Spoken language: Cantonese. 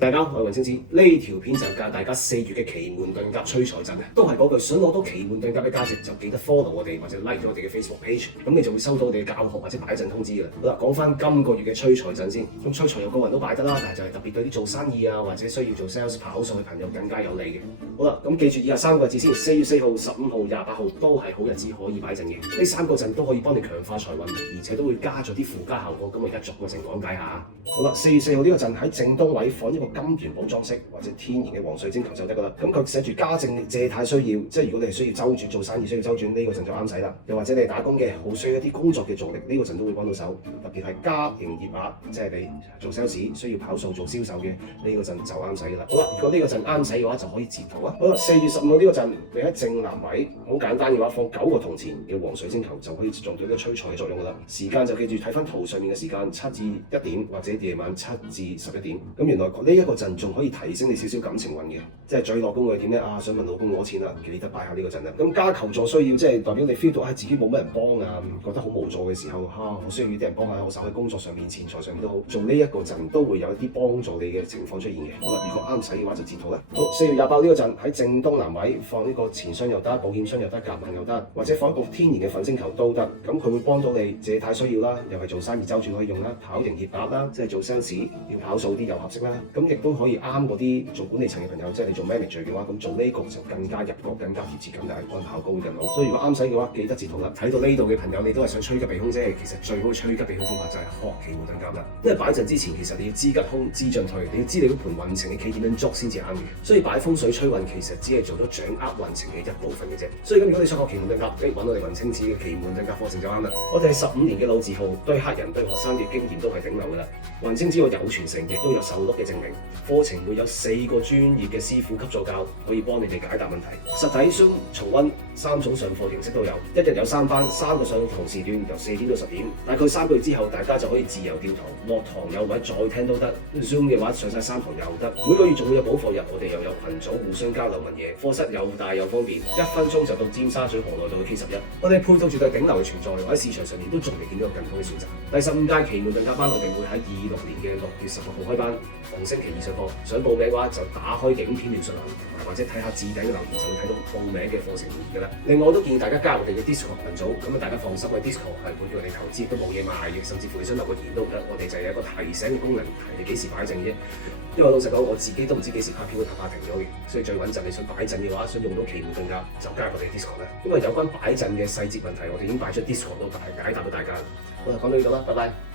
大家好，我係雲清子。呢條片就教大家4月嘅奇門遁甲催財陣，都係嗰句，想攞到奇門遁甲嘅價值就記得 follow 我哋或者 like 咗我哋嘅 Facebook page，咁你就會收到我哋嘅教學或者擺陣通知㗎啦。好啦，講翻今個月嘅催財陣先。咁催財有個人都擺得啦，但係就係特別對啲做生意啊或者需要做 sales 跑數嘅朋友更加有利嘅。好啦，咁記住以下3個日子先，4月4號、15號、28號都係好日子可以擺陣嘅。呢3個陣都可以幫你強化財運，而且都會加咗啲附加效果。咁我一逐個陣講解下。好啦，4月4號呢個陣喺正東位放一個金元寶裝飾或者天然嘅黃水晶球就得噶啦。咁佢寫住家政借貸需要，即係如果你係需要周轉做生意需要周轉，呢個陣就啱使啦。又或者你係打工嘅，好需要一啲工作嘅助力，呢個陣都會幫到手。特別係加營業額，即係你做 sales 需要跑數做銷售嘅，呢個陣就啱使噶啦。好啦，如果呢個陣啱使嘅話，就可以截圖啊。好啦，4月15號呢個陣，你喺正南位，好簡單嘅話，放9個銅錢嘅黃水晶球就可以做到呢個催財嘅作用噶啦。時間就記住睇翻圖上面嘅時間，7至1點或者夜晚7至11點。咁原來呢一個陣仲可以提升你少少感情運嘅，即係最落功嘅點咧啊！想問老公攞錢啦，記得擺下呢個陣啦。咁加求助需要，即係代表你 feel 到自己冇乜人幫啊，覺得好無助嘅時候，好需要啲人幫下我手喺工作上面、錢財上面都好，做呢一個陣都會有一啲幫助你嘅情況出現嘅。好啦，如果啱使嘅話就截圖啦。好，4月28號呢個陣喺正東南位放呢個錢箱又得，保險箱又得，夾萬又得，或者放一個天然嘅粉晶球都得。咁佢會幫到你借貸需要啦，又係做生意周轉可以用啦，跑營業額啦，即係做 sales 要跑數啲又合適啦。咁亦都可以啱嗰啲做管理層嘅朋友，即係你做 manager 嘅話，咁做呢個就更加入角、更加貼切、更加安跑高會更好。所以如果啱使嘅話，記得截圖啦。睇到呢度嘅朋友，你都係想趨吉避凶啫。其實最好嘅趨吉避凶方法就係學奇門遁甲啦。因為擺陣之前，其實你要知吉凶、知進退，你要知你嗰盤運程嘅棋點樣捉先至啱嘅。所以擺風水催運其實只係做到掌握運程嘅一部分嘅啫。所以咁如果你想學奇門遁甲，揾我哋雲清子嘅奇門遁甲課程就啱啦。我哋係15年嘅老字號，對客人對學生嘅經驗都係頂流噶啦。雲清子我有傳承，亦都有受錄嘅證明。課程會有4個專業嘅師傅級助教，可以幫你哋解答問題。實體 Zoom 重溫3種上課形式都有，一日有3班，3個上堂時段由4點到10點。大概3個月之後，大家就可以自由調堂，落堂有位再聽都得。Zoom 嘅話上晒3堂又得。每個月仲會有補課日，我哋又有群組互相交流問嘢，課室又大又方便，1分鐘就到尖沙咀河內道嘅 K11。我哋配套絕對頂流嘅存在，我喺市場上面都仲未見到更好嘅選擇。第15屆奇門遁甲班，我哋會喺26年嘅6月16號開班，逢星期二上課。想報名嘅話就打開影片描述欄，或者睇下置頂嘅留言就會睇到報名嘅課程嘅啦。另外我都建議大家加入我哋嘅 Discord 群組，咁大家放心，我哋 Discord 係會叫我哋投資都冇嘢賣嘅，甚至乎你想留個言都得，我哋就有一個提醒嘅功能，提你幾時擺陣啫。因為老實講，我自己都唔知幾時拍片會拍停咗嘅，所以最穩陣你想擺陣嘅話，想用到奇門遁甲就加入我哋 Discord 啦。因為有關擺陣嘅細節問題，我哋已經擺出 Discord 度解答到大家。好啦，講到呢度啦，拜拜。